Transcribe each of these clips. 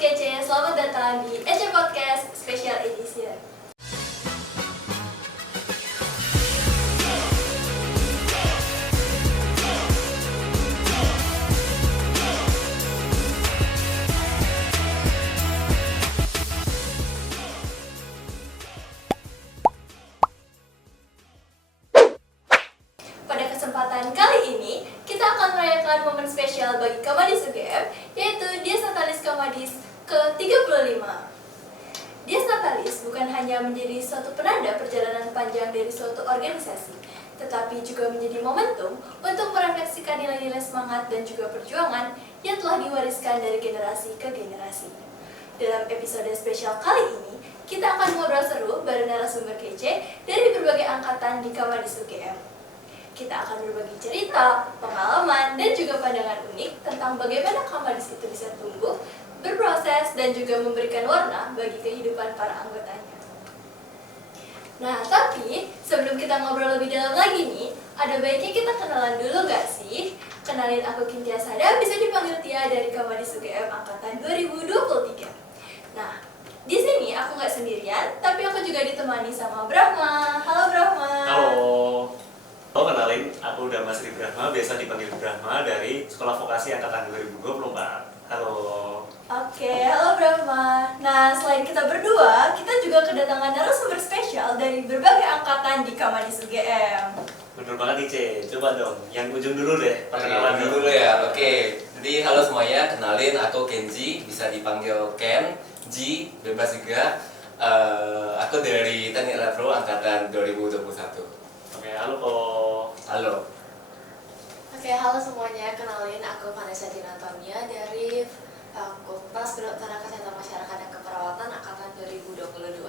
kece, selamat datang di EC Podcast Special Edition. Pada kesempatan kali ini, kita akan merayakan momen spesial bagi Kamadis UGM, yaitu Dies Natalis Kamadis ke-35. Dies Natalis bukan hanya menjadi suatu penanda perjalanan panjang dari suatu organisasi, tetapi juga menjadi momentum untuk merefleksikan nilai-nilai semangat dan juga perjuangan yang telah diwariskan dari generasi ke generasi. Dalam episode spesial kali ini, kita akan ngobrol seru bareng narasumber kece dari berbagai angkatan di Kamadis UGM. Kita akan berbagi cerita, pengalaman, dan juga pandangan unik tentang bagaimana Kamadis itu bisa tumbuh, berproses, dan juga memberikan warna bagi kehidupan para anggotanya. Nah, tapi sebelum kita ngobrol lebih dalam lagi nih, ada baiknya kita kenalan dulu gak sih? Kenalin, aku Kintia Sada, bisa dipanggil Tia dari Kamadis UGM Angkatan 2023. Nah, di sini aku gak sendirian, tapi aku juga ditemani sama Brahma. Halo Brahma. Halo. Oh, kenalin, aku udah Mas Brahma, biasa dipanggil Brahma dari Sekolah Vokasi Angkatan 2024. Halo. Oke, halo Brahma. Nah, selain kita berdua, kita juga kedatangan narasumber spesial dari berbagai angkatan di Kamadis UGM. Bener banget nih, Ce. Coba dong, yang ujung dulu deh, perkenalan dulu ya. Oke. Jadi halo semuanya, kenalin aku Kenji, bisa dipanggil Ken, Ji, bebas juga. Aku dari Teknik Elektro Angkatan 2021. Oke, halo Ko. Halo. Oke, halo semuanya. Kenalin, aku Vanessa Dinatonia dari Fakultas Kedokteran Kesehatan Masyarakat dan Keperawatan Angkatan 2022.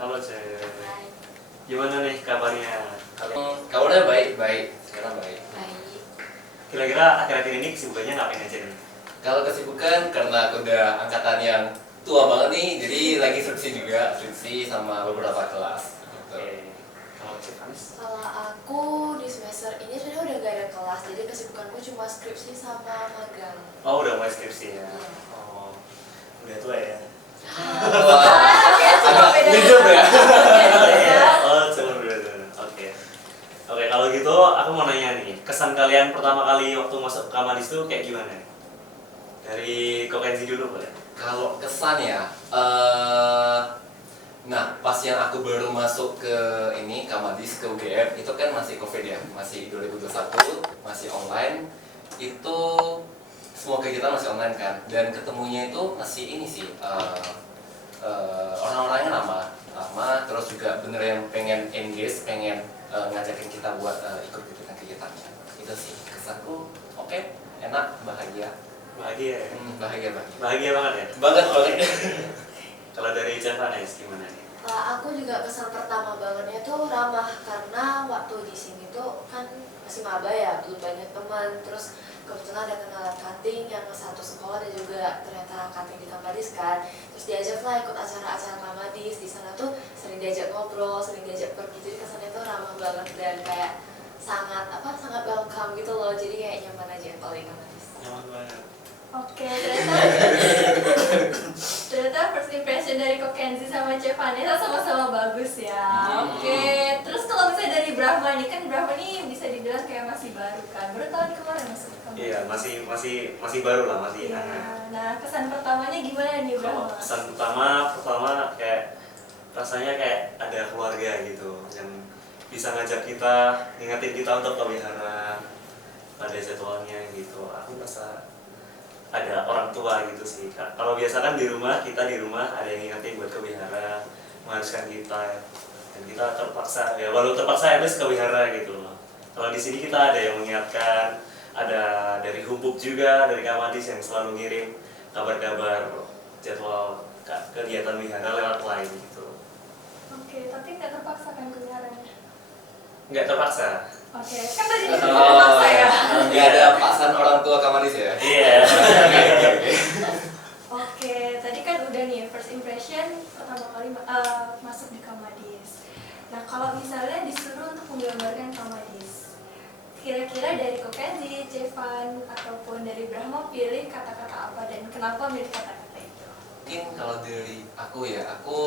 Halo, Ce. Hai. Gimana nih kabarnya? Kabarnya baik. Sekarang baik. Baik. Kira-kira akhir-akhir ini kesibukannya ngapain aja nih? Kalau kesibukan karena aku udah angkatan yang tua banget nih, jadi lagi skripsi sama beberapa kelas. Gitu. Oke. Kalau Ce Vanis? Kalau aku di semester ini sebenarnya udah gak ada kelas, jadi kesibukanku cuma skripsi sama magang. Oh, udah mulai skripsi ya? Iya. Oh, udah tua ya? Agak jujur ya. Oh, cuma udah tua. Oke. Oke, kalau gitu aku mau nanya nih, kesan kalian pertama kali waktu masuk ke Kamadis itu kayak gimana? Dari Kokenzi dulu boleh? Kalau kesan ya, nah pas yang aku baru masuk ke ini Kamadis ke UGM itu kan masih COVID ya, masih 2021, masih online. Itu semua kegiatan masih online kan, dan ketemunya itu masih ini sih orang-orangnya lama, terus juga bener yang pengen engage, pengen ngajakin kita buat ikut kegiatan-kegiatannya. Itu sih kesanku, oke, enak, bahagia. Bahagia ya? Bahagia. Bahagia banget ya? Banget. Kalau dari Ce Vanis gimana nih? Aku juga kesan pertama bangetnya tuh ramah, karena waktu di sini tuh kan masih maba ya, belum banyak teman. Terus kebetulan ada kenalan cutting yang satu sekolah dan juga ternyata cutting di Kamadis kan. Terus diajak lah ikut acara-acara Kamadis. Di sana tuh sering diajak ngobrol, sering diajak pergi. Jadi kesannya tuh ramah banget dan kayak sangat welcome gitu loh. Jadi kayak nyaman aja kalau di Kamadis. Nyaman banget. Oke, ternyata first impression dari Kokenzi sama Ce Vanessa sama-sama bagus ya. Oke, terus kalau misalnya dari Brahma nih, kan Brahma nih bisa dibilang kayak masih baru kan, baru tahun kemarin masuk ke Kamadis. Iya, masih baru lah, masih Iya. hangat. Nah, kesan pertamanya gimana nih Kalau Brahma? kesan pertama kayak rasanya kayak ada keluarga gitu yang bisa ngajak kita, ngingetin kita untuk ke wihara pada jadwalnya gitu. Aku merasa ada orang tua gitu sih. Kalau biasa kan di rumah ada yang ngingetin buat ke wihara, mengharuskan kita, dan kita terpaksa ya, walau terpaksa harus ke wihara gitu loh. Kalau di sini kita ada yang mengingatkan, ada dari Humbuk juga, dari Kamadis yang selalu ngirim kabar-kabar jadwal kegiatan wihara lewat line gitu. Oke, tapi nggak terpaksa kan ke wiharanya? Nggak terpaksa. Oke, kan tadi disebut terpaksa ya? Nggak ada paksaan orang tua Kamadis ya? Iya. Oke, tadi kan udah nih first impression pertama kali masuk di Kamadis. Nah, kalau misalnya disuruh untuk menggambarkan Kamadis, kira-kira dari Kokenzi, Ce Van, ataupun dari Brahma pilih kata-kata apa dan kenapa milih kata-kata itu? Mungkin kalau dari aku ya, aku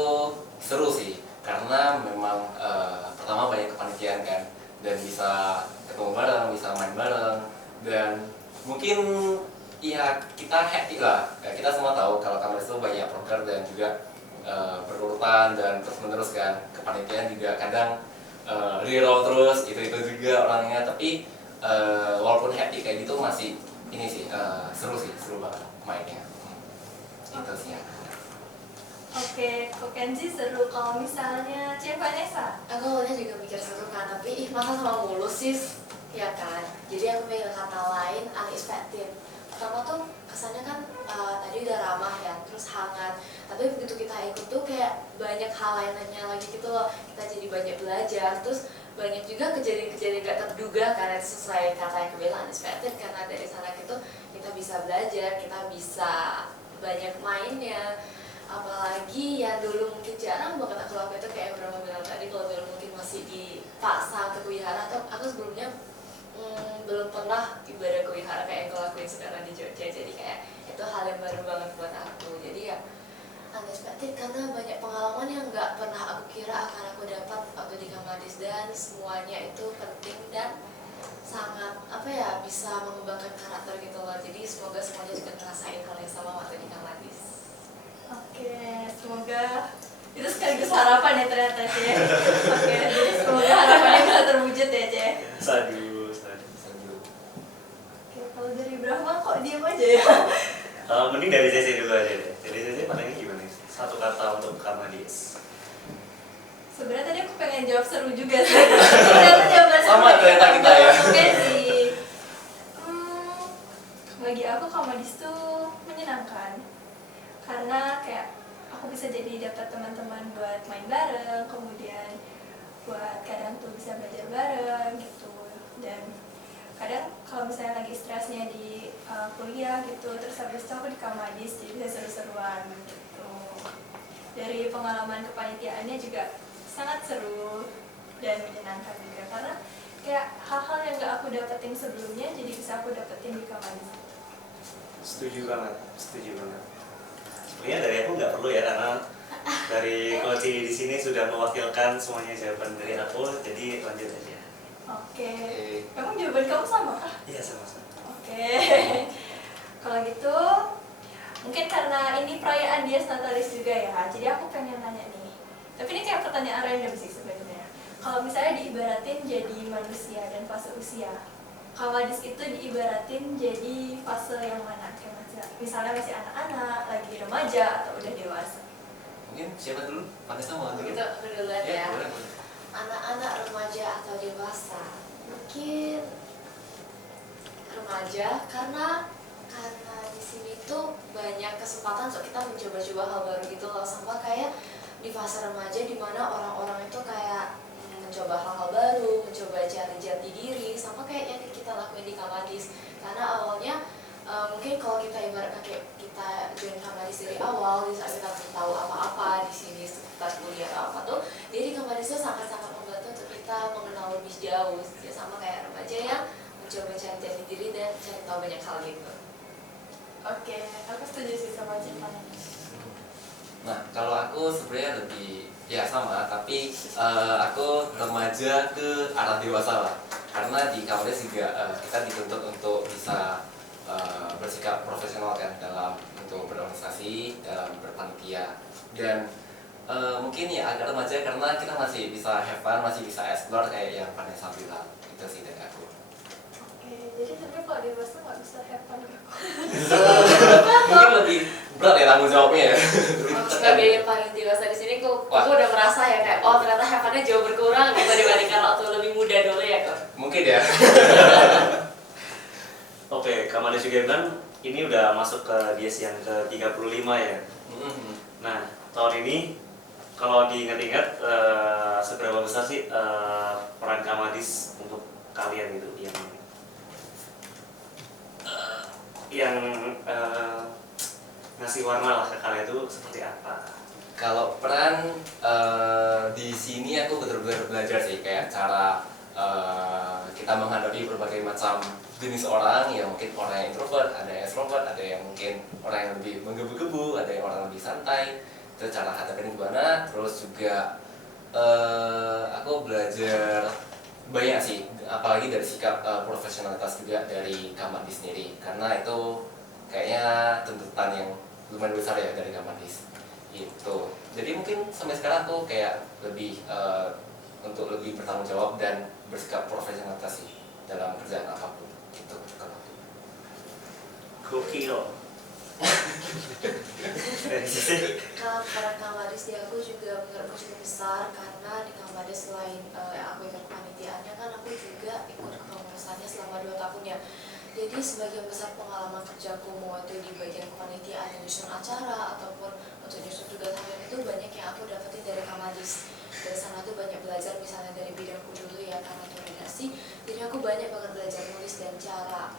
seru sih karena memang pertama banyak kepanitiaan kan, dan bisa ketemu bareng, bisa main bareng, dan mungkin ya kita happy lah. Ya, kita semua tahu kalau Kamaris itu banyak proker dan juga berurutan dan terus menerus kan. Kepanitiaan juga kadang reroll terus itu juga orangnya, tapi walaupun happy kayak gitu masih ini sih seru banget mainnya. Itu sih ya. Oke, kok Kenzi seru. Kalau misalnya Cek Vanessa? Aku awalnya juga mikir seru kan, tapi masa sama mulus sih, ya kan. Jadi aku pilih kata lain, unexpected. Pertama tuh kesannya kan tadi udah ramah ya, terus hangat. Tapi begitu kita ikut tuh kayak banyak hal lainnya lagi gitu loh. Kita jadi banyak belajar, terus banyak juga kejadian-kejadian gak terduga karena sesuai kata yang kebilang unexpected. Karena dari sana gitu kita bisa belajar, kita bisa banyak mainnya. Apalagi yang dulu mungkin jarang banget aku lakuin itu kayak Brahma bilang tadi, kalau dulu mungkin masih dipaksa ke wihara, atau aku sebelumnya belum pernah ibadah ke wihara kayak yang aku lakuin sekarang di Jogja. Jadi kayak itu hal yang baru banget buat aku. Jadi ya unexpected karena banyak pengalaman yang nggak pernah aku kira akan aku dapat waktu di Kamadis, dan semuanya itu penting dan sangat bisa mengembangkan karakter gitu loh. Jadi semoga semuanya juga ngerasain hal yang sama waktu di Kamadis. Oke, semoga itu sekaligus harapan ya ternyata Cek. Oke, jadi semoga harapannya bisa terwujud ya Cek. Sadu. Oke, kalau dari Brahma kok diem aja ya? Mending dari CC dulu aja deh. Dari CC pandangannya gimana sih? Satu kata untuk Kamadis. Sebenarnya tadi aku pengen jawab seru juga sih. Ternyata jawaban Sama ternyata kita ya. Oke sih. Bagi aku Kamadis tuh menyenangkan. Karena kayak aku bisa jadi dapat teman-teman buat main bareng, kemudian buat kadang tuh bisa belajar bareng gitu. Dan kadang kalau misalnya lagi stresnya di kuliah gitu, terus habis itu aku di Kamadis jadi bisa seru-seruan gitu. Dari pengalaman kepanitiaannya juga sangat seru dan menyenangkan juga, karena kayak hal-hal yang gak aku dapetin sebelumnya jadi bisa aku dapetin di Kamadis. Setuju banget. Sebenarnya dari aku nggak perlu ya, karena dari Coach di sini sudah mewakilkan semuanya jawaban dari aku, jadi lanjut aja. Oke. Emang jawaban kamu sama kah? Iya, sama-sama. Oke. Kalau gitu mungkin karena ini perayaan Dies Natalis juga ya, jadi aku pengen nanya nih. Tapi ini kayak pertanyaan random sih sebenarnya. Kalau misalnya diibaratin jadi manusia dan fase usia, Kamadis itu diibaratin jadi fase yang mana? Kayak misalnya masih anak-anak, lagi remaja, atau udah dewasa? Mungkin siapa dulu? Vanessa mau dulu? Gitu aku duluan ya. Boleh. Anak-anak, remaja atau dewasa? Mungkin remaja, karena di sini tuh banyak kesempatan untuk kita mencoba-coba hal baru gitu loh. Sama kayak di fase remaja dimana orang-orang itu kayak mencoba hal-hal baru, mencoba cari jati diri, sama kayak yang kita lakuin di Kamadis. Karena awalnya mungkin kalau kita ibaratkan kayak kita join Kamadis dari awal, di saat kita belum tahu apa-apa di sini sekitar kuliah atau apa tuh, jadi Kamadis itu sangat-sangat membantu untuk kita mengenal lebih jauh, ya sama kayak remaja yang mencoba cari jati diri dan cari tahu banyak hal gitu. Oke, aku setuju sih sama Cipan. Nah, kalau aku sebenarnya lebih ya sama, tapi aku remaja ke arah dewasa lah. Karena di Kamadis juga kita dituntut untuk bisa bersikap profesional kan dalam untuk berorganisasi, dalam berpanitia, dan mungkin ya agak remaja karena kita masih bisa have fun, masih bisa explore kayak yang Vanessa bilang. Itu sih dari aku. Oke, jadi tapi kalau dewasa nggak bisa have fun gitu. Mungkin lebih berat ya tanggung jawabnya ya. Sebagai yang paling dewasa di sini, aku udah merasa ya kayak ternyata have fun-nya jauh berkurang gitu dibandingkan waktu lebih muda dulu ya kok. Mungkin ya. Oke, Kamadis juga kan ini udah masuk ke Dies yang ke-35 ya. Nah, tahun ini kalau diingat-ingat seberapa besar sih peran Kamadis untuk kalian gitu yang ngasih warna lah ke kalian itu seperti apa? Kalau peran di sini aku benar-benar belajar sih kayak cara kita menghadapi berbagai macam jenis orang, ya mungkin orang yang introvert, ada yang extrovert, ada yang mungkin orang yang lebih menggebu-gebu, ada yang orang lebih santai. Itu cara hadapin gimana. Terus juga aku belajar banyak sih, apalagi dari sikap profesionalitas juga dari Kamadi sendiri, karena itu kayaknya tuntutan yang lumayan besar ya dari Kamadis itu. Jadi mungkin sampai sekarang aku kayak lebih untuk lebih bertanggung jawab dan bersikap profesionalitas sih dalam kerjaan apapun gitu. Kalau Gokil. Kalau peran Kamadis di aku juga menurutku cukup besar, karena di Kamadis selain aku ikut kepanitiaannya kan aku juga ikut kepengurusannya selama 2 tahun ya. Jadi sebagian besar pengalaman kerjaku, mau itu di bagian kepanitiaan, nyusun acara ataupun untuk nyusun tugas harian, itu banyak yang aku dapetin dari Kamadis. Dari sana tuh banyak belajar, misalnya dari bidangku dulu ya, karena koordinasi. Jadi aku banyak banget belajar nulis dan cara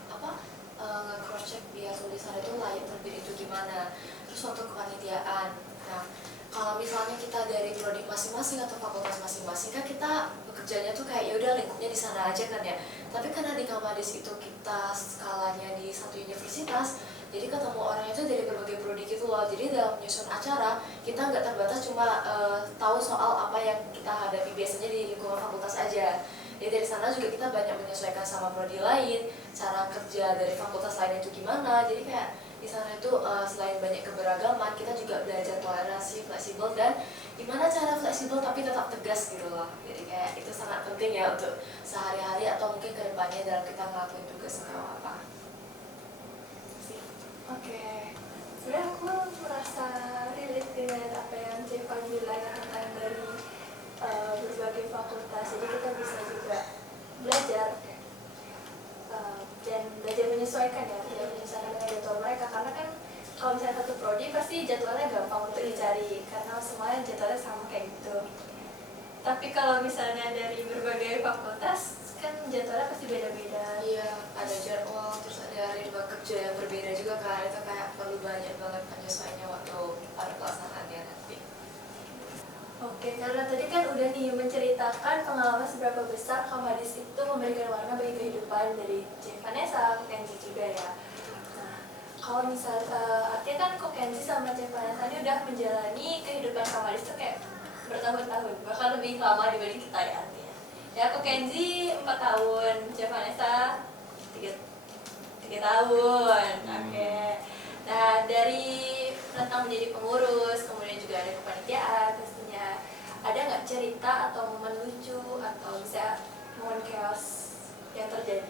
nge-cross check biar tulisan itu layak terbit itu gimana. Terus untuk kepanitiaan, nah kalau misalnya kita dari prodi masing-masing atau fakultas masing-masing kan kita bekerjanya tuh kayak ya udah lingkupnya di sana aja kan ya. Tapi karena di Kamadis itu kita skalanya di satu universitas, jadi ketemu orang itu dari berbagai prodi gitu loh. Jadi dalam menyusun acara kita nggak terbatas cuma tahu soal apa yang kita hadapi biasanya di lingkungan fakultas aja. Jadi dari sana juga kita banyak menyesuaikan sama prodi lain, cara kerja dari fakultas lain itu gimana. Jadi kayak di sana itu selain banyak keberagaman, kita juga belajar toleransi, fleksibel, dan gimana cara fleksibel tapi tetap tegas gitu loh. Jadi kayak itu sangat penting ya untuk sehari-hari atau mungkin kedepannya dalam kita ngelakuin tugas atau apa. Oke, sebenarnya aku merasa relate dengan apa yang Jevan bilang tentang dari berbagai fakultas. Jadi kita bisa juga belajar dan belajar menyesuaikan ya, belajar menyesuaikan dengan jadwal mereka. Karena kan kalau misalnya satu prodi pasti jadwalnya gampang untuk dicari karena semuanya jadwalnya sama kayak gitu. Tapi kalau misalnya dari berbagai fakultas kan jadwalnya pasti beda-beda. Iya, ada jadwal, terus ada ritme kerja yang berbeda juga kan. Itu kayak perlu banyak banget penyesuaiannya waktu pada pelaksanaannya nanti. Oke, karena tadi kan udah nih menceritakan pengalaman seberapa besar Kamadis itu memberikan warna bagi kehidupan dari Vanessa, Kenzi juga ya. Nah, kalau misal artinya kan kok Kenzi sama Vanessa ini udah menjalani kehidupan Kamadis tuh kayak bertahun-tahun, bahkan lebih lama dibanding kita ya artinya. Ya aku Kenzi 4 tahun, Vanessa 3 tahun. Oke. Nah, dari tentang menjadi pengurus, kemudian juga ada kepanitiaan, pastinya ada nggak cerita atau momen lucu atau bisa momen chaos yang terjadi?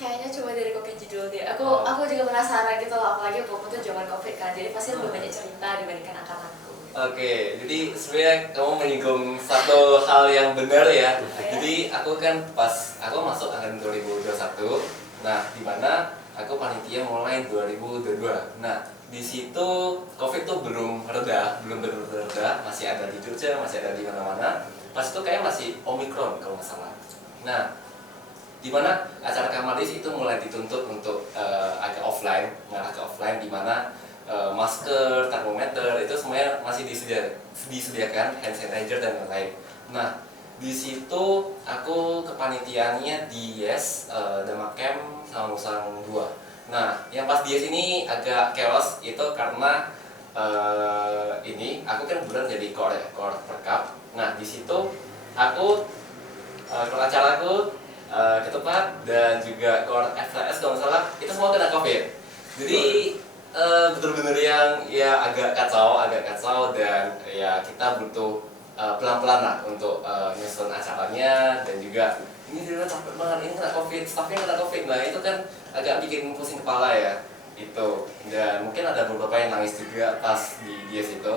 Kayaknya cuma dari Kokenji dulu deh. Aku juga penasaran gitu loh, apalagi waktu itu zaman Covid kan. Jadi pasti lebih banyak cerita dibandingkan angkatanku. Oke, jadi sebenarnya kamu menyinggung satu hal yang benar ya. Jadi aku kan pas aku masuk angkatan 2021, nah di mana aku panitia mulai 2022. Nah di situ Covid tuh belum reda, belum benar-benar reda, masih ada di Jogja, masih ada di mana-mana. Pas itu kayak masih Omikron kalau nggak salah. Nah di mana acara Kamadis itu mulai dituntut untuk agak offline, di mana masker, termometer itu semuanya masih disediakan, hand sanitizer dan lain-lain. Nah di situ aku kepanitiaannya di YES, Damakem sama Musang 2. Nah yang pas di YES ini agak chaos itu karena ini aku kan kebetulan jadi core perkap. Nah di situ aku core acaraku ketupat dan juga core FLS kalau nggak salah itu semua kena COVID. Jadi betul-betul yang ya agak kacau dan ya kita butuh pelan-pelan lah untuk nyusun acaranya, dan juga ini dia capek banget, ini kena COVID, staffnya kena COVID. Nah itu kan agak bikin pusing kepala ya itu, dan mungkin ada beberapa yang nangis juga pas di dia situ.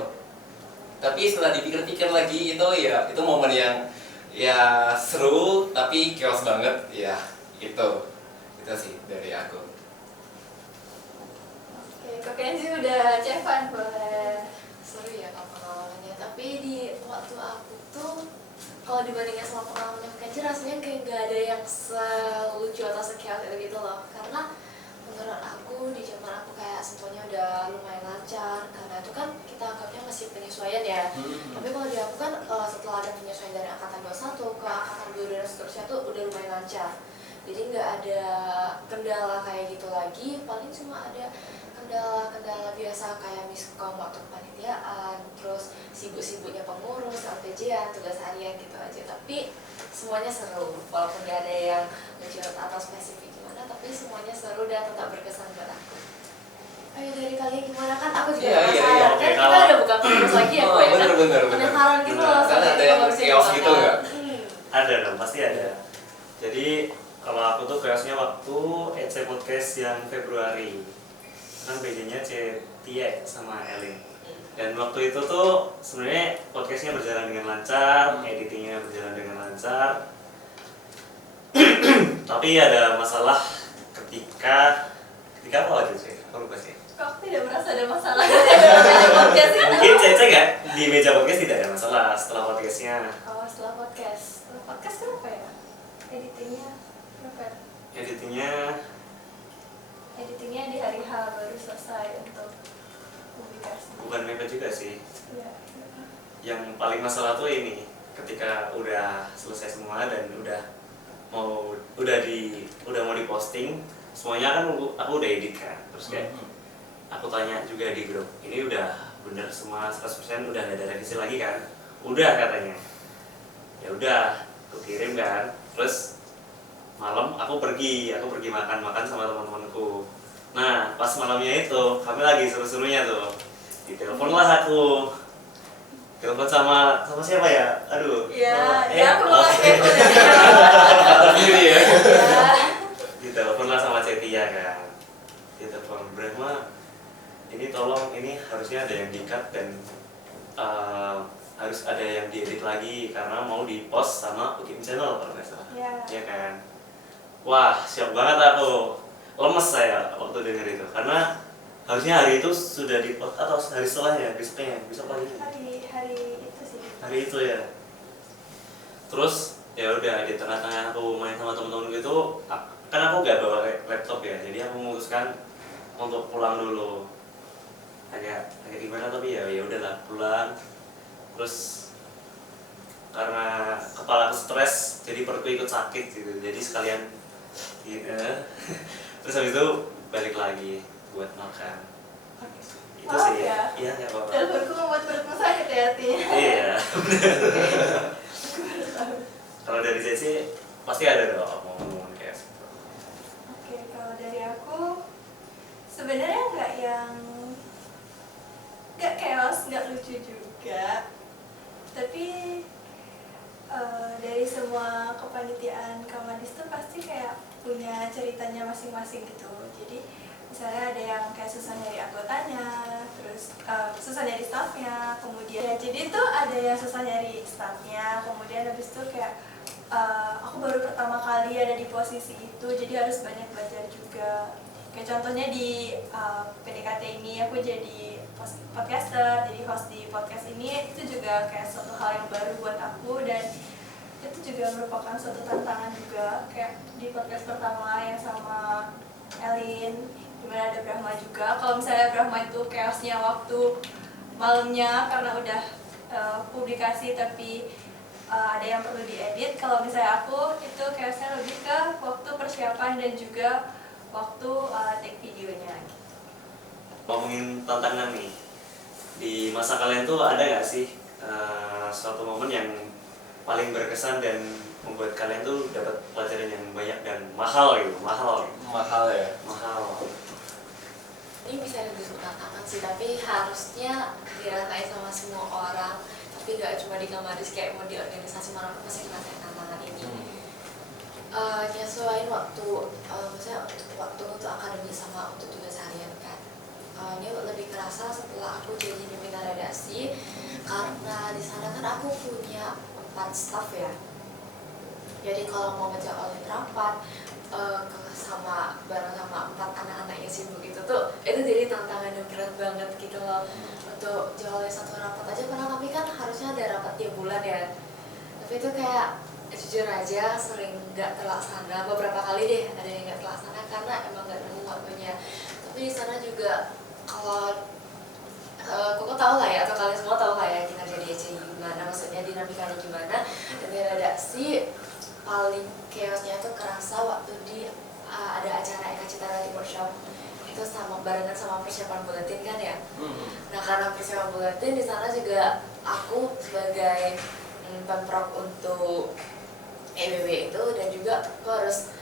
Tapi setelah dipikir-pikir lagi itu ya itu momen yang ya seru tapi chaos banget ya itu sih dari aku. Oke, Kak Kenzi udah Cevan boleh. Seru ya kalau pengalamannya. Tapi di waktu aku tuh kalau dibandingkan sama pengalaman yang Kenji rasanya kayak gak ada yang selucu atau sekian gitu loh. Karena menurut aku di zaman aku kayak semuanya udah lumayan lama lancar karena itu kan kita anggapnya masih penyesuaian ya. Tapi kalau di aku kan setelah ada penyesuaian dari angkatan 21 ke angkatan 22 dan seterusnya tuh udah lumayan lancar. Jadi nggak ada kendala kayak gitu lagi, paling cuma ada kendala-kendala biasa kayak miskom waktu kepanitiaan, terus sibuk-sibuknya pengurus, LPJ-an, tugas harian gitu aja. Tapi semuanya seru, walaupun nggak ada yang menjurut atau spesifik gimana, tapi semuanya seru dan tetap berkesan buat aku. Ayo dari kalian gimana, kan aku juga Iya, penasaran, iya. kan Oke, kita kalau- udah buka pengurus lagi ya, Boy, kan? Bener. Penasaran gitu loh, Kan sampai ada yang pengurus chaos gimana. gitu nggak? Ada dong, pasti ada. Jadi kalau aku tuh chaosnya waktu EC Podcast yang Februari, kan BJ-nya Tia sama Elin. Dan waktu itu tuh sebenarnya podcastnya berjalan dengan lancar, editingnya berjalan dengan lancar. Tapi ada masalah ketika apa lagi sih? Aku lupa sih. Kok tidak merasa ada masalah dalam podcast itu? Mungkin Cece nggak di meja podcast tidak ada masalah setelah podcastnya. Oh, setelah podcast kenapa ya? Editingnya kenapa ya? Editingnya di hari H baru selesai untuk publikasi. Bukan mepet juga sih. Iya. Yang paling masalah tuh ini ketika udah selesai semua dan udah mau diposting semuanya kan aku udah edit kan, terus kayak aku tanya juga di grup, ini udah bener semua 100%, udah gak ada revisi lagi kan? Udah katanya. Ya udah, aku kirim kan. Terus malam aku pergi makan sama teman-temanku. Nah, pas malamnya itu kami lagi seru-serunya tuh. Ditelepon lah aku. Telepon sama siapa ya? Aduh. Iya, aku mau oke. Sendiri ya. Ditelepon lah sama Cetia kan. Ditelepon, Brahma, ini tolong, ini harusnya ada yang di-cut dan harus ada yang diedit lagi karena mau di-post sama UKIM Channel kalau nggak salah. Iya. Iya kan. Wah, siap banget aku. Lemes saya waktu denger itu karena harusnya hari itu sudah di-post atau hari setelahnya, besok pagi. Hari itu sih. Hari itu ya. Terus ya udah di tengah-tengah aku main sama temen-temen gitu, kan aku gak bawa laptop ya, jadi aku memutuskan untuk pulang dulu. Agak gimana tapi ya udahlah pulang. Terus karena kepala aku stres, jadi perutku ikut sakit gitu, jadi sekalian terus habis itu balik lagi buat makan. Itu Oh, sih ya? iya nggak apa-apa. Teleponku membuat perutmu sakit ya artinya. Iya. Kalau dari Ceci pasti ada dong momen-momen kayak gitu. Oke, kalau dari aku sebenarnya nggak chaos, nggak lucu juga. Tapi dari semua kepanitiaan Kamadis tuh pasti kayak punya ceritanya masing-masing gitu. Jadi misalnya ada yang kayak susah nyari anggotanya, terus susah nyari staffnya, kemudian ya, jadi tuh ada yang susah nyari staffnya, kemudian habis itu kayak aku baru pertama kali ada di posisi itu, jadi harus banyak belajar juga. Kayak contohnya di PDKT ini aku jadi podcaster, jadi host di podcast ini itu juga kayak suatu hal yang baru buat aku dan itu juga merupakan suatu tantangan juga. Kayak di podcast pertama yang sama Elin, dimana ada Brahma juga. Kalau misalnya Brahma itu chaosnya waktu malamnya karena udah publikasi tapi ada yang perlu diedit. Kalau misalnya aku itu chaosnya lebih ke waktu persiapan dan juga waktu take videonya. Ngomongin tantangan nih, di masa kalian tuh ada nggak sih suatu momen yang paling berkesan dan membuat kalian tuh dapat pelajaran yang banyak dan mahal gitu, mahal Ya. Ini bisa disebut tantangan sih, tapi harusnya dirasain sama semua orang. Tapi gak cuma di Kamadis, kayak mau di organisasi manapun pasti ngerasain tantangan ini. Nyesuaiin waktu, misalnya waktu untuk akademi sama untuk tugas harian kan. Ini lebih kerasa setelah aku jadi pimpinan redaksi, karena di sana kan aku punya 4 staff ya. Jadi kalau mau ngejadwalin rapat bareng sama 4 anak-anak yang sibuk itu jadi tantangan yang berat banget gitu loh. Untuk jadwalin satu rapat aja, karena kami kan harusnya ada rapat tiap bulan ya. Tapi itu kayak jujur aja sering nggak terlaksana. Beberapa kali deh ada yang nggak terlaksana karena emang nggak nemu waktunya. Tapi di sana juga kalau persiapan buletin kan ya. Hmm. Nah karena persiapan buletin di sana juga aku sebagai pemprov untuk EBW itu, dan juga aku harus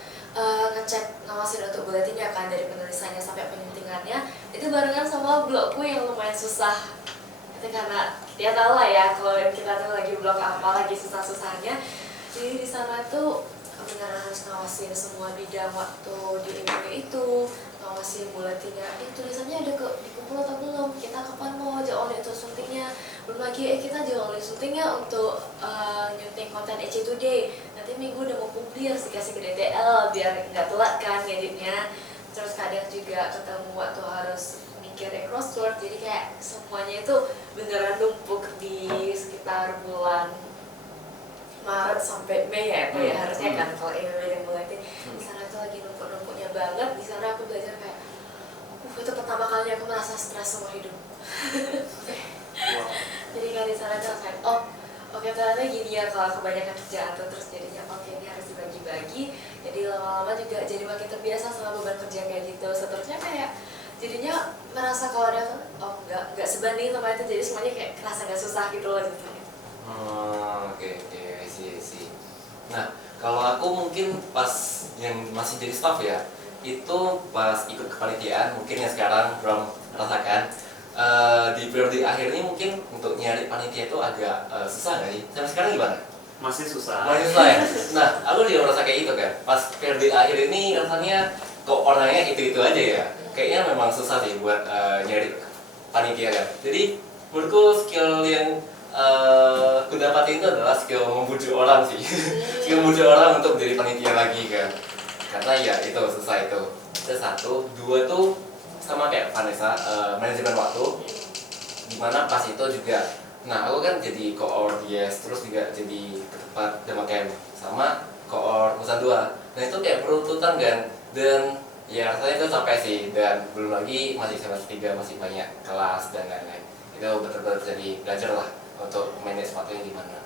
ngecek ngawasin untuk buletinnya kan, dari penulisannya sampai penyuntingannya itu barengan sama blogku yang lumayan susah. Itu karena dia tahu lah ya kalau kita tuh lagi blog apa, lagi susah-susahnya. Jadi di sana tuh beneran harus ngawasin semua bidang waktu di EBW itu, ngawasin buletinnya, tulisannya ada dikumpul atau belum, kita kapan mau jadwalin itu syutingnya, belum lagi kita jadwalin syutingnya untuk nyunting konten EC Today, nanti minggu udah mau publis, dikasih ke DTL biar nggak telat kan ngeditnya. Terus kadang juga ketemu waktu harus mikirin crossword, jadi kayak semuanya itu beneran numpuk di sekitar bulan Maret sampai Mei ya, itu ya harusnya kan kalau EBW yang buletin. Di sana tuh lagi numpuk-numpuknya banget. Di sana aku belajar kayak, itu pertama kalinya aku merasa stres seumur hidup. Wow. Jadi kan di sana tuh kayak, oke ternyata gini ya kalau kebanyakan kerjaan tuh, terus jadinya oke ini harus dibagi-bagi. Jadi lama-lama juga jadi makin terbiasa sama beban kerja kayak gitu. Seterusnya kayak jadinya merasa kalau ada nggak sebanding sama itu, jadi semuanya kayak kerasa nggak susah gitu loh gitu. Oke, sih. Nah, kalau aku mungkin pas yang masih jadi staff ya, itu pas ikut kepanitiaan, mungkin yang sekarang belum merasakan di periode akhir ini mungkin untuk nyari panitia itu agak susah nggak sih? Sampai sekarang gimana? Masih susah. Masih susah ya? Nah, aku juga merasa kayak itu kan. Pas periode akhir ini rasanya kok orangnya itu-itu aja ya. Kayaknya memang susah sih buat nyari panitia kan. Jadi menurutku skill yang aku dapatin itu adalah skill membujuk orang sih. Skill membujuk orang untuk jadi panitia lagi kan. Karena ya itu susah itu. Itu satu, dua tuh sama kayak Vanessa, manajemen waktu. Dimana pas itu juga, nah aku kan jadi koor yes, terus juga jadi ketempat Dama Camp sama koor Nusa Dua. Nah itu kayak peruntutan kan, dan ya rasanya itu capek sih, dan belum lagi masih semester 3 masih banyak kelas dan lain-lain. Itu betul-betul jadi belajar lah untuk manage waktunya gimana,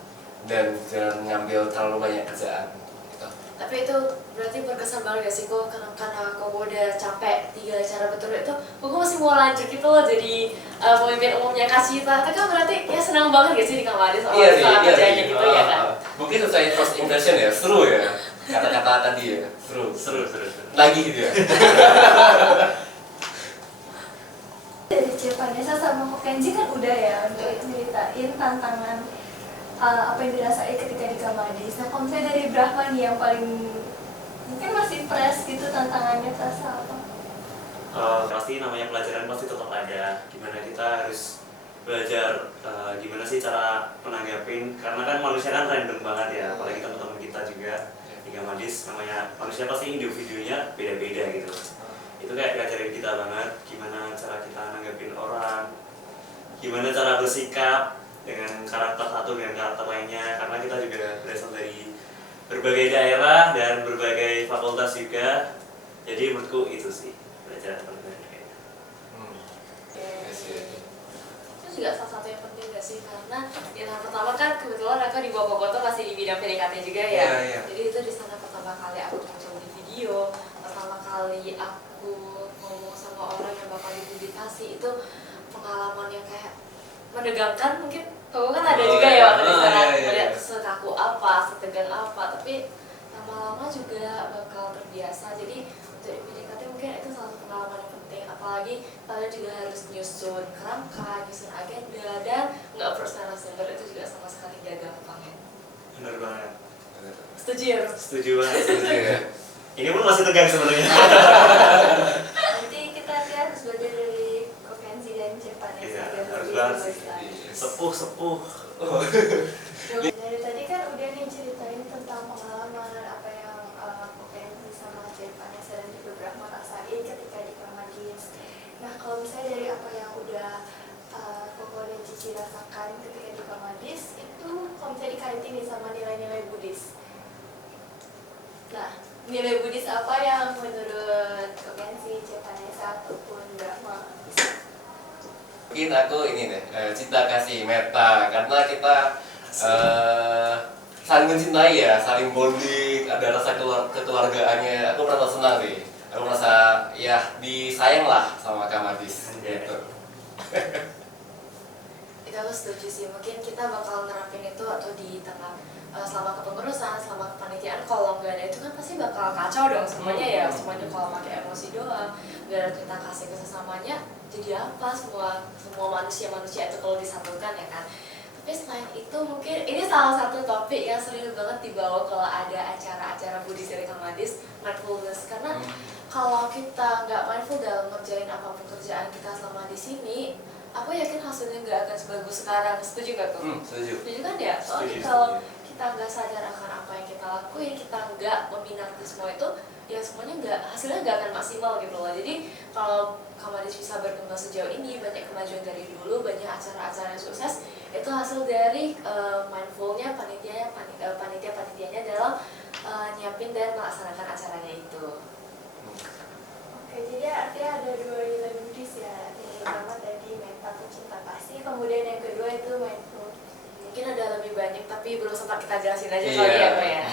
dan jangan ngambil terlalu banyak kerjaan gitu. Tapi itu berarti berkesan banget gak sih kok, karena kok udah capek 3 acara betul itu, kok masih mau lanjut gitu loh jadi pemimpin umumnya Kasita. Itu kan berarti ya senang banget gak sih di Kamari soal kerjanya gitu ya kan? Mungkin sesuai first impression ya, seru ya kata-kata tadi ya, seru lagi gitu ya. Dari Vanessa sama Kok Kenji kan udah ya untuk ceritain tantangan apa yang dirasain ketika di Kamadis. Nah kalau misalnya dari Brahma nih yang paling mungkin masih fresh gitu, tantangannya terasa apa? Pasti namanya pelajaran pasti tetap ada. Gimana kita harus belajar gimana sih cara menanggapin, karena kan manusia kan random banget ya, apalagi teman-teman kita juga di Kamadis, namanya manusia pasti individunya beda-beda gitu. Itu kayak ngajarin kita banget gimana cara kita nanggapin orang, gimana cara bersikap dengan karakter satu dengan karakter lainnya, karena kita juga berasal dari berbagai daerah dan berbagai fakultas juga. Jadi menurutku itu sih pelajaran penting kayaknya. Itu juga salah satu yang penting gak sih, karena yang pertama kan kebetulan aku di Bobogoto masih di bidang PDKT juga ya. Jadi itu di sana pertama kali aku muncul di video, pertama kali aku ngomong sama orang yang bakal dipublikasi, itu pengalaman yang kayak menegangkan. Mungkin kamu kan ada juga ya waktu di sana, melihat sekaku apa, setegang apa, tapi lama-lama juga bakal terbiasa. Jadi untuk di PDKT mungkin itu salah satu pengalaman yang penting, apalagi kalian juga harus nyusun kerangka, nyusun agenda, dan nggak first narasumber, itu juga sama sekali gak gampang ya. Bener banget. Setuju ya Bro? Setuju banget. Setuju ya. Ini pun masih tegang sebenarnya. Nanti kita harus belajar dari Kok Kenji dan Vanessa. Iya, biar harus lebih banget bagus sih. lagi. Sepuh. Dari tadi kan udah nih ceritain tentang pengalaman apa yang Kok Kenji sama Vanessa dan juga Brahma rasain ketika di Kamadis. Nah kalau misalnya dari apa yang udah Koko dan Cici rasakan ketika di Kamadis, itu kalau misalnya dikaitin nih sama nilai-nilai Buddhis. Nah, nilai Buddhis apa yang menurut Kok Kenji, Vanessa ataupun Brahma? Mungkin aku ini deh, cinta kasih meta, karena kita saling mencintai ya, saling bonding, ada rasa kekeluargaannya. Aku merasa senang sih, aku merasa ya disayang lah sama Kamadis. gitu. Itu aku setuju sih, mungkin kita bakal nerapin itu atau di tengah selama kepengurusan, selama kepanitiaan. Kalau nggak ada itu kan pasti bakal kacau dong semuanya ya, semuanya kalau pakai emosi doang, nggak ada kita kasih ke sesamanya, jadi apa semua manusia itu kalau disatukan ya kan. Tapi selain itu mungkin ini salah satu topik yang sering banget dibawa kalau ada acara-acara Buddhis dari Kamadis, mindfulness. Karena kalau kita nggak mindful dalam ngerjain apapun kerjaan kita selama di sini, aku yakin hasilnya nggak akan sebagus sekarang. Setuju nggak tuh? Setuju. Setuju kan ya? Soalnya Setuju, kalau setuju. kita nggak sadar akan apa yang kita lakuin, kita nggak meminati semua itu, ya semuanya hasilnya nggak akan maksimal gitu loh. Jadi kalau Kamadis bisa berkembang sejauh ini, banyak kemajuan dari dulu, banyak acara-acara yang sukses, itu hasil dari mindfulnya panitia-panitianya dalam nyiapin dan melaksanakan acaranya itu. Oke, jadi artinya ada dua nilai Buddhis ya. Yang pertama tadi metta atau cinta kasih, kemudian yang kedua itu mindful. Mungkin ada lebih banyak tapi belum sempat kita jelasin aja kali ya Pak ya.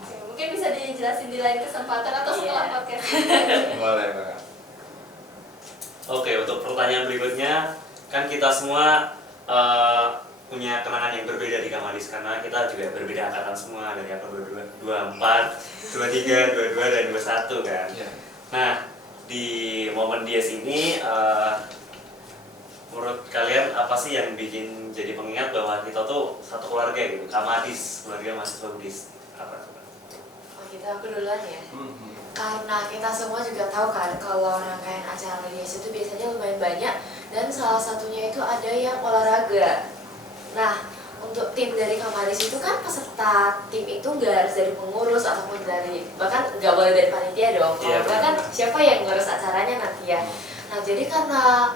Oke, mungkin bisa dijelasin di lain kesempatan atau setelah podcast ini. Boleh banget. Oke, untuk pertanyaan berikutnya, kan kita semua punya kenangan yang berbeda di Kamadis karena kita juga berbeda angkatan semua, dari angkatan 24, 23, 22 dan 21 kan. Iya. Nah, di momen Dies ini menurut kalian apa sih yang bikin jadi pengingat bahwa kita tuh satu keluarga gitu, Kamadis, keluarga mahasiswa Buddhis? Apa tuh? Oh gitu, aku duluan ya. Karena kita semua juga tahu kan kalau rangkaian acara Dies itu biasanya lumayan banyak dan salah satunya itu ada yang olahraga. Nah, untuk tim dari Kamadis itu kan peserta tim itu nggak harus dari pengurus ataupun dari, bahkan nggak boleh dari panitia dong. Kalau Iya, nggak kan siapa yang ngurus acaranya nanti ya. Nah jadi karena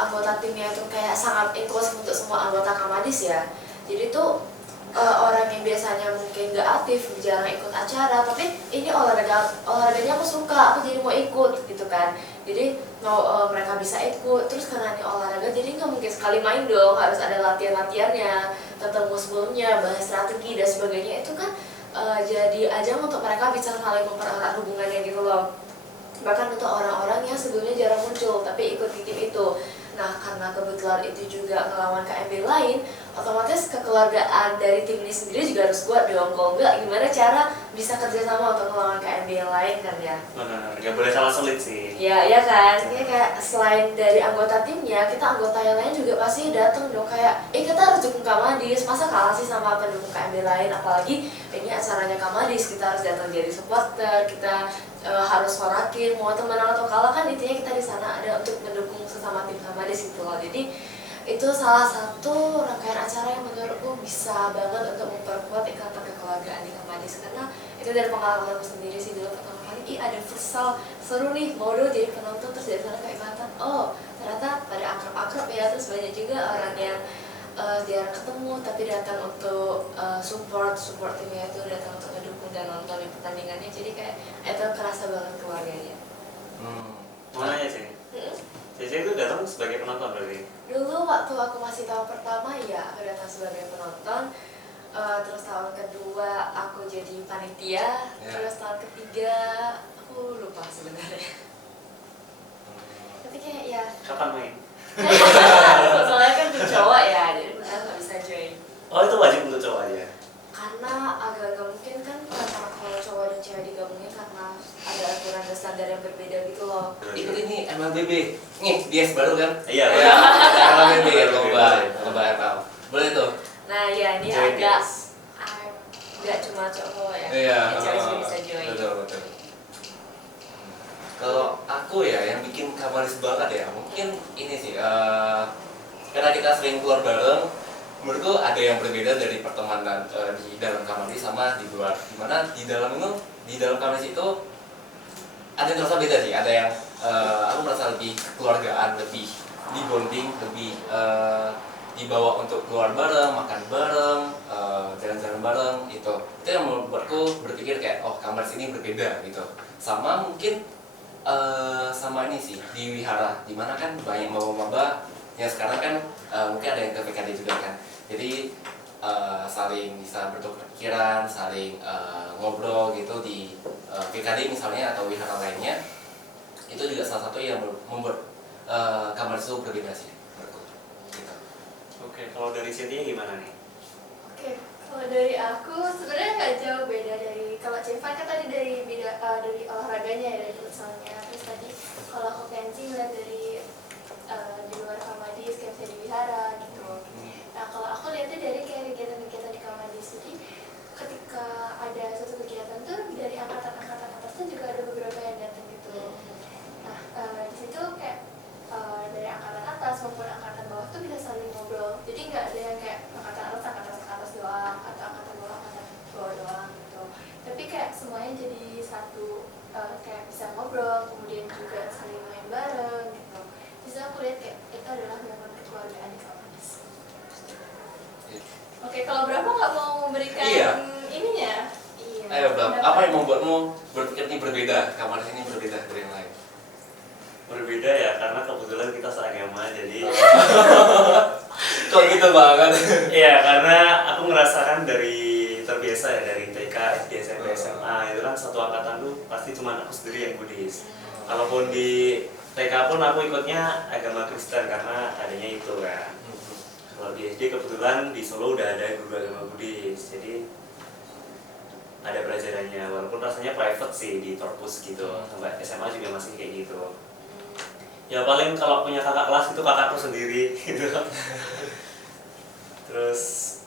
anggota timnya itu kayak sangat inklusif untuk semua anggota Kamadis ya. Jadi tuh orang yang biasanya mungkin nggak aktif, jarang ikut acara, tapi ini olahraganya aku suka, aku jadi mau ikut gitu kan. Jadi mau mereka bisa ikut, terus karena ini olahraga jadi nggak mungkin sekali main dong, harus ada latihannya, ketemu sebelumnya, bahas strategi dan sebagainya. Itu kan jadi ajang untuk mereka bisa saling mempererat hubungannya gitu loh. Bahkan untuk orang-orang yang sebelumnya jarang muncul tapi ikut di tim itu. Nah karena kebetulan itu juga ngelawan KMB lain, otomatis kekeluargaan dari tim ini sendiri juga harus kuat dong. Kalau enggak gimana cara bisa kerjasama untuk ngelawan KMB yang lain kan ya. Benar, nggak boleh kalah sulit sih. Ya, ya kan. Ini kayak selain dari anggota timnya, kita anggota yang lain juga pasti datang dong kayak, kita harus dukung Kamadis. Masa kalah sih sama pendukung KMB lain? Apalagi ini acaranya Kamadis, kita harus datang jadi supporter, kita harus sorakin, mau temenang atau kalah kan intinya kita di sana ada untuk mendukung sesama tim Kamadis gitu loh. Jadi itu salah satu rangkaian acara yang menurutku bisa banget untuk memperkuat ikatan kekeluargaan di Kamadis, karena itu dari pengalamanku sendiri sih. Dulu pertama kali ada futsal seru nih, mau dulu jadi penonton, terus dari sana kayak ikatan, oh ternyata pada akrab-akrab ya, terus banyak juga orang yang jarang ketemu tapi datang untuk support timnya, itu datang untuk mendukung dan nonton pertandingannya. Jadi kayak itu kerasa banget keluarganya. Mana ya sih? Cici itu datang sebagai penonton berarti? Dulu waktu aku masih tahun pertama ya aku datang sebagai penonton, terus tahun kedua aku jadi panitia, terus tahun ketiga aku lupa sebenarnya. Tapi kayak ya Kapan main? soalnya kan untuk cowok ya, jadi benar nggak bisa join. Oh, itu wajib untuk cowok aja? Karena agak-agak mungkin kan karena kalau cowok dan cewek digabungin karena ada aturan dan standar yang berbeda gitu loh. Ikut ini MLBB. Nih, Dies baru kan? Iya. MLBB lomba ML. Boleh tuh. Nah ya ini Join, agak guys. nggak cuma cowok ya, Iya, yang cewek juga bisa join. betul. Kalau aku ya yang bikin Kamadis banget ya, mungkin ini sih karena kita sering keluar bareng. Menurutku ada yang berbeda dari pertemanan di dalam Kamadis sama di luar. Dimana di dalam Kamadis itu ada yang terasa beda sih. Ada yang aku merasa lebih keluargaan, lebih di bonding, lebih dibawa untuk keluar bareng, makan bareng, jalan-jalan bareng. Itu yang membuatku berpikir kayak, oh Kamadis ini berbeda gitu. Sama mungkin sama ini sih di wihara, dimana kan banyak maba-maba yang sekarang kan mungkin ada yang ke PKD juga kan. Jadi saling bisa bertukar pikiran, saling ngobrol gitu di PKD misalnya atau wihara lainnya. Itu juga salah satu yang membuat Kamadis itu berbeda sih menurutku. Gitu. Oke, kalau dari Cynthia gimana nih? Oke, kalau dari aku sebenarnya nggak jauh beda dari kalau Cevan kan tadi dari dari olahraganya ya, dari futsalnya. Terus tadi kalau aku Kenzi ngeliat dari di luar Kamadis kayak misalnya di wihara gitu. Nah kalau aku lihatnya dari kayak kegiatan-kegiatan di Kamadis. Jadi ketika ada suatu kegiatan tuh dari angkatan-angkatan atasnya juga ada beberapa yang datang gitu. Nah di situ kayak dari angkatan atas maupun angkatan bawah tuh bisa saling ngobrol. Jadi nggak ada yang kayak angkatan atas doang atau angkatan bawah doang gitu. Tapi kayak semuanya jadi satu, kayak bisa ngobrol, kemudian juga saling main bareng gitu. Jadi aku lihat kayak itu adalah momen kekeluargaan di Kamadis. Oke, kalau berapa nggak mau memberikan Iya. ininya? Iya. Ayo Bram, apa yang membuatmu berpikir ini berbeda? Kamadis ini berbeda dari yang lain? Berbeda ya, karena kebetulan kita seagama, jadi Kok gitu banget? iya, karena aku ngerasakan dari terbiasa ya, dari TK, SD, SMP, SMA itu kan satu angkatan tuh pasti cuma aku sendiri yang Buddhis. Kalaupun di TK pun aku ikutnya agama Kristen karena adanya itu kan. Kalau di SD kebetulan di Solo udah ada guru agama Buddhis, jadi ada pelajarannya, walaupun rasanya private sih di Torpus gitu. Sampai SMA juga masih kayak gitu. Ya paling kalau punya kakak kelas itu kakakku sendiri gitu. Terus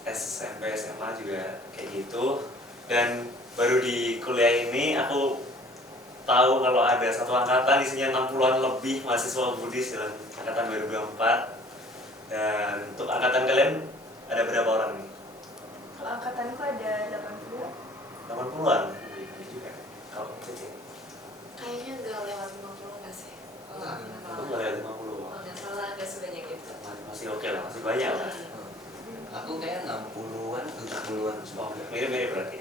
SMP SMA juga kayak gitu. Dan baru di kuliah ini aku tahu kalau ada satu angkatan isinya 60-an lebih mahasiswa Buddhis dalam angkatan 2024. Dan untuk angkatan kalian ada berapa orang nih? Kalau angkatanku ada 80. 80-an? Ini juga. Kalau Cici? Kayaknya nggak lewat 50 nggak sih? Aku nggak lihat 50. Kalau nggak salah nggak sebanyak itu. Masih oke lah, masih banyak lah. Aku kayak 60-an, 70-an Oh, mirip-mirip berarti.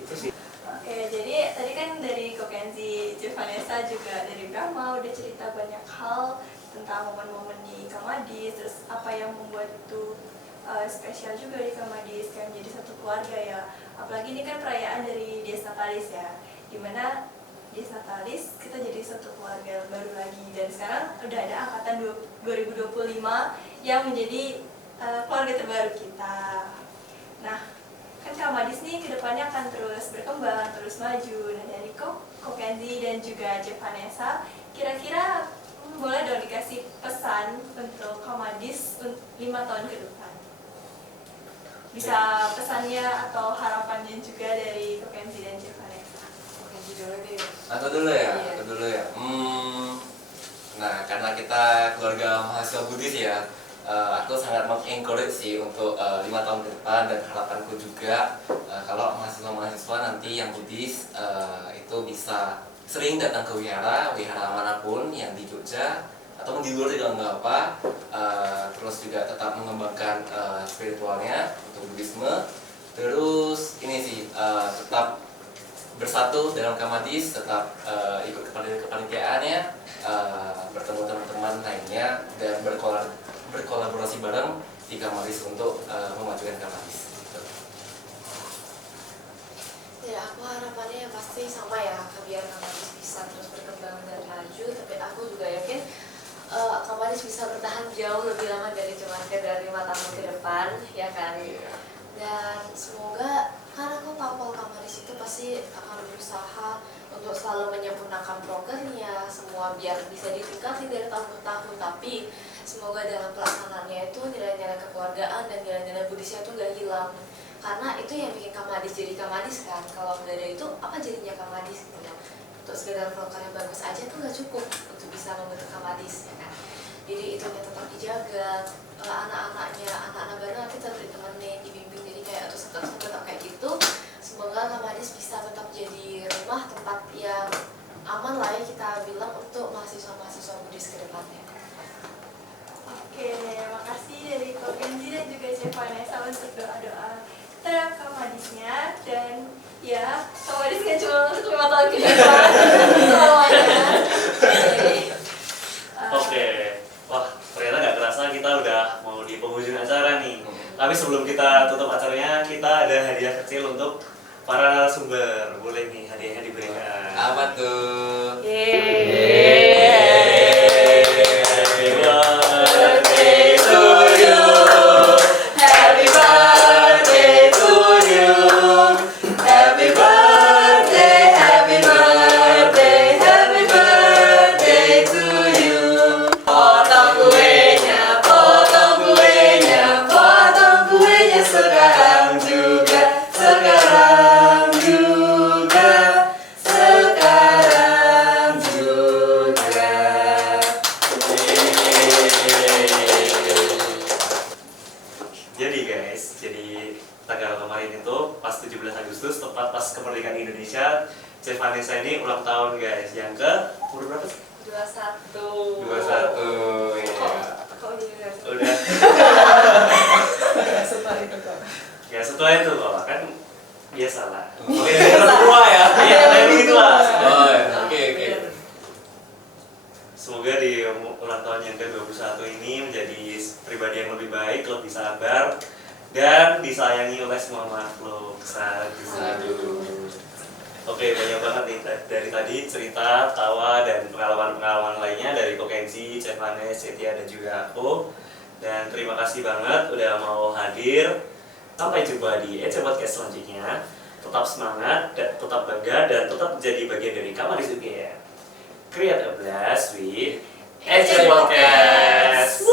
Itu sih. Oke, jadi tadi kan dari Kokenzi, Vanessa juga dari Brahma udah cerita banyak hal tentang momen-momen di Kamadis, terus apa yang membuat itu spesial juga di Kamadis, kayak menjadi satu keluarga ya. Apalagi ini kan perayaan dari Dies Natalis ya, dimana Dies Natalis kita jadi satu keluarga baru lagi. Dan sekarang udah ada angkatan 2025 yang menjadi keluarga terbaru kita. Nah, kan Kamadis nih kedepannya akan terus berkembang, terus maju. Nah dari Kokenzi dan juga Vanessa, kira-kira boleh dong dikasih pesan untuk Kamadis 5 tahun ke depan. Bisa pesannya atau harapannya juga dari Kokenzi dan Vanessa. Kokenzi dulu deh. Aku dulu ya, Iya. aku dulu ya. Nah, karena kita keluarga mahasiswa Buddhis ya, aku sangat mengencourage sih untuk 5 tahun ke depan, dan harapanku juga kalau mahasiswa-mahasiswa nanti yang Buddhis itu bisa sering datang ke wihara manapun yang di Jogja ataupun di luar juga nggak apa, terus juga tetap mengembangkan spiritualnya untuk Buddhisme. Terus ini sih tetap bersatu dalam Kamadis, tetap ikut kepanitiaannya, bertemu teman-teman lainnya, dan berkolaborasi bareng di Kamadis untuk memajukan Kamadis. Gitu. Ya, aku harapannya yang pasti sama ya, biar Kamadis bisa terus berkembang dan maju. Tapi aku juga yakin Kamadis bisa bertahan jauh lebih lama dari cuma sekedar 5 tahun ke depan, ya kan? Dan semoga, karena aku kapal Kamadis itu pasti akan berusaha untuk selalu menyempurnakan prokernya, semua biar bisa ditingkatin dari tahun ke tahun. Tapi semoga dalam pelaksanaannya itu nilai-nilai kekeluargaan dan nilai-nilai Buddhisnya itu gak hilang. Karena itu yang bikin Kamadis jadi Kamadis kan. Kalau nggak ada itu, apa jadinya Kamadis gitu. Untuk sekedar proker yang bagus aja tuh nggak cukup untuk bisa membentuk Kamadis, ya kan. Jadi itu tetap dijaga, anak-anaknya, anak-anak baru nanti tetap ditemenin, dibimbing, jadi kayak terus tetap kayak gitu. Semoga Kamadis bisa tetap jadi rumah, tempat yang aman lah ya kita bilang untuk mahasiswa-mahasiswa Buddhis ke depannya. Oke, makasih dari Kokenzi dan juga Vanessa untuk doa-doa terhadap Kamadisnya. Dan ya, Kamadis nggak cuma untuk 5 tahun ke depan, selamanya. Jadi, Oke, wah ternyata nggak kerasa kita udah mau di penghujung acara nih. Tapi sebelum kita tutup acaranya, kita ada hadiah kecil untuk para narasumber. Boleh nih hadiahnya diberikan. Apa tuh? Yeay. tepat pas kemerdekaan Indonesia, Chef Vanessa ini ulang tahun guys. Yang ke umur berapa sih? 21. 21 ya. Kok jadi Udah. setelah itu kok. Ya setelah itu kok kan biasalah. Oke, berdua ya. Iya, kayak begitu lah. Oh, ya. Oke. Semoga di ulang tahun yang ke-21 ini menjadi pribadi yang lebih baik, lebih sabar, dan disayangi oleh semua makhluk. Sadu. Oke, banyak banget nih dari tadi cerita, tawa, dan pengalaman-pengalaman lainnya dari Ko Kenzi, Chef Vanes, Setia, dan juga aku. Dan terima kasih banget udah mau hadir. Sampai jumpa di EC Podcast selanjutnya. Tetap semangat, tetap bangga, dan tetap menjadi bagian dari Kamadis UGM. Create a blast with EC Podcast.